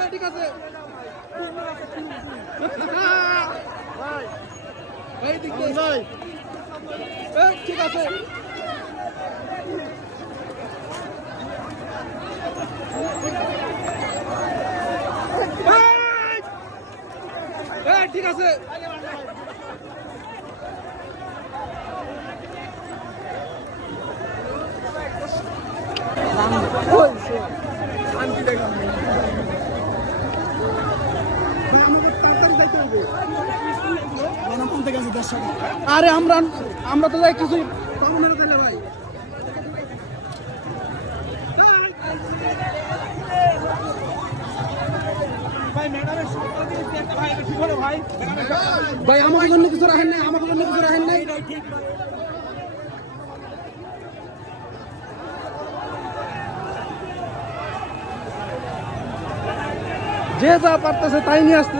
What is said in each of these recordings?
আছে ঠিক আছে। ভাই এই দিক ভাই এই ঠিক আছে। ঠিক আছে। আরে আমরা আমরা তো যাই তাহলে ভাই। ভাই আমাকে জন্য কিছু রাখেন নাই আমাকে জন্য কিছু রাখেন নাই। যে যা পারতেছে তাই নিয়ে আসতে।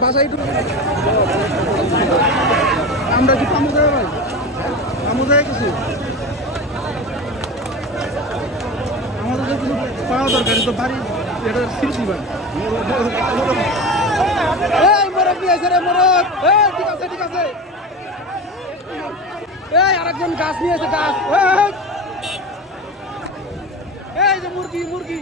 বাসায় আমরা কি পামু যাবে ভাই? পামু যায় কিছু আমাদের তো কিছু পাওয়া দরকার তো বাড়ি এটা স্মৃতি ভাই এই মোরগ নিয়ে এসে রে মোরগ। এই ঠিক আছে ঠিক আছে। এই আরেকজন গাছ নিয়ে এসে গাছ। এই, এই যে মুরগি মুরগি।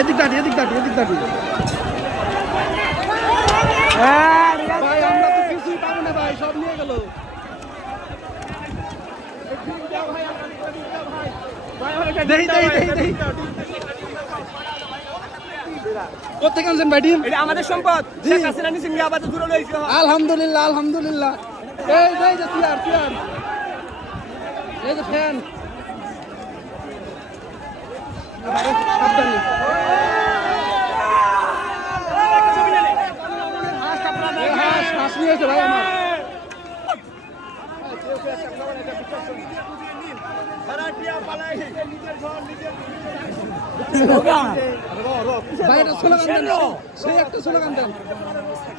এদিক দাঁড়ি এদিক দাঁড়ি এদিক দাঁড়ি ভাই আমরা তো কিছুই পাবো না ভাই সব নিয়ে গেল। কোথেকে আনছেন ভাই ডিম? এটা আমাদের সম্পদ। জি। নিচে নিয়ে আবার দূরে লইছে আলহামদুলিল্লাহ আলহামদুলিল্লাহ। এই এই যে চেয়ার চেয়ার এই যে ফ্যান।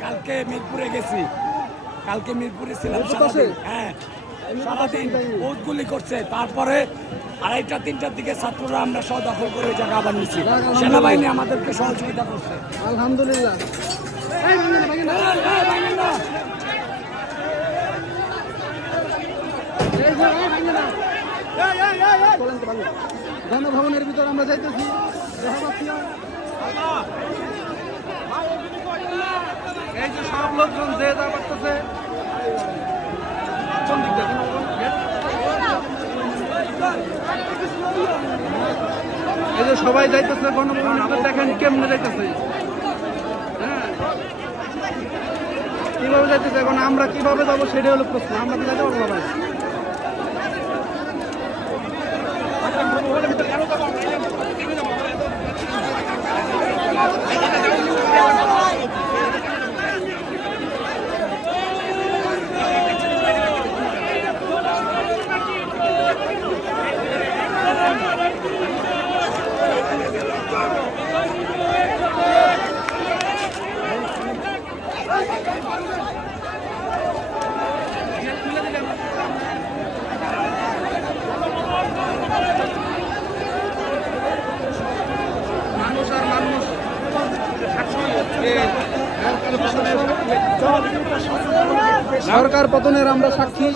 কালকে মিরপুরে গেছি। কালকে মিরপুরে ছিলাম সারাদিন। হ্যাঁ। সারাদিন বহুত গুলি করছে। তারপরে আড়াইটা তিনটার দিকে ছাত্ররা আমরা সহ দখল করে ওই জায়গা আবার নিচ্ছি সেনাবাহিনী আমাদেরকে সহযোগিতা করছে। আলহামদুলিল্লাহ। এই গণভবনের ভিতর আমরা যাইতেছি। এই যে সব লোকজন যে যা দিক এই যে সবাই যাইতেছে গণভবনের ভিতর, দেখেন কেমনে যাইতেছে। হ্যাঁ। কীভাবে যাইতেছে এখন? আমরা কীভাবে যাব? সেটাই হলো প্রশ্ন। আমরা তো যাইতে পারব সরকার পতনের আমরা সাক্ষী।